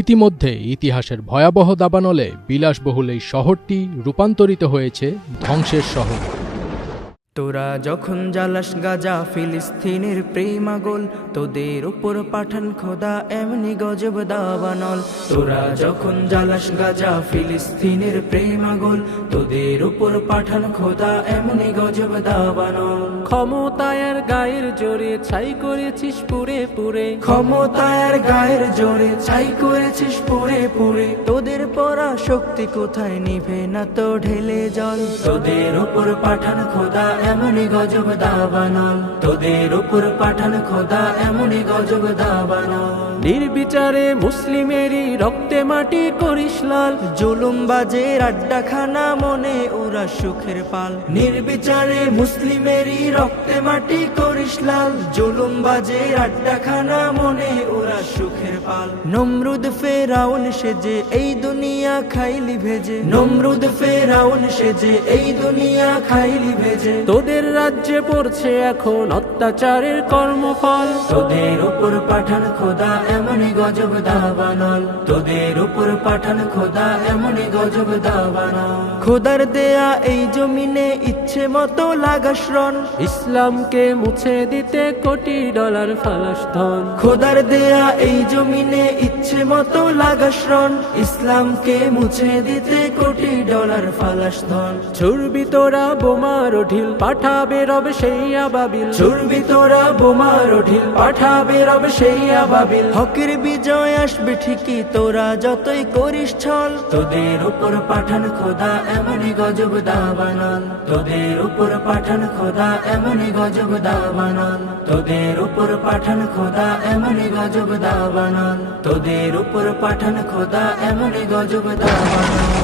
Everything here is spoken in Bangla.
ইতিমধ্যে ইতিহাসের ভয়াবহ দাবানলে বিলাসবহুল এই শহরটি রূপান্তরিত হয়েছে ধ্বংসের শহরে। তোরা যখন জ্বালাস গাজা ফিলিস্তিনের প্রেমাগোল, তোদের উপর পাঠান খোদা এমনি গজব দাবানল। তোরা যখন জ্বালাস গাজা ফিলিস্তিনের প্রেমাগোল, তোদের উপর পাঠান খোদা এমনি গজব দাবানল। ক্ষমতায়ের গায়ের জোরে ছাই করেছিস পুরে পুরে, ক্ষমতায়ের গায়ের জোরে ছাই করেছিস পুরে পুরে। তোদের পরা শক্তি কোথায় নিভে না তো ঢেলে জল। তোদের উপর পাঠান খোদা এমনি গজব দাবানল। তোদের উপর পাঠান খোদা এমনি গজব দাবানল। নির্বিচারে মুসলিমেরই রক্তে মাটি করিস লাল, জুলুমবাজের আড্ডাখানা মনে ওরা সুখের পাল। নির্বিচারে মুসলিমেরই রক্তে মাটি করিস লাল, জুলুমবাজের আড্ডাখানা মনে ওরা সুখের পাল। নমরুদ ফেরাউন সেজে এই দুনিয়া খাইলি ভেজে, নমরুদ ফেরাউন সেজে এই দুনিয়া খাইলি ভেজে। তোদের রাজ্যে পড়ছে এখন অত্যাচারের কর্মফল। তোদের উপর পাঠান খোদা এমনি গজব দাবানল। তোদের উপর পাঠান খোদা এমনি গজব দাবানল। খোদার দেয়া এই জমিনে ইচ্ছে মতো লাগাস রন, ইসলামকে মুছে দিতে কোটি ডলার ফালাস ধন। খোদার দেয়া এই জমিনে ইচ্ছে মতো লাগাস রন, ইসলামকে মুছে দিতে কোটি ডলার ফালাস ধন। ছুড়বি তোরা বোমার ঢিল, পাঠাবে রবে সেই আবাবিল। ছুড়বি তোরা বোমার ঢিল, পাঠাবে রবে সেই আবাবিল। হকের বিজয় আসবে ঠিকই তোরা যতই করিস ছল। তোদের উপর পাঠান খোদা এমনি গজব দাবানল। তোদের উপর পাঠান খোদা এমনি গজব দাবানল। তোদের উপর পাঠান খোদা এমনি গজব দাবানল। তোদের উপর পাঠান খোদা এমনি গজব দাবানল।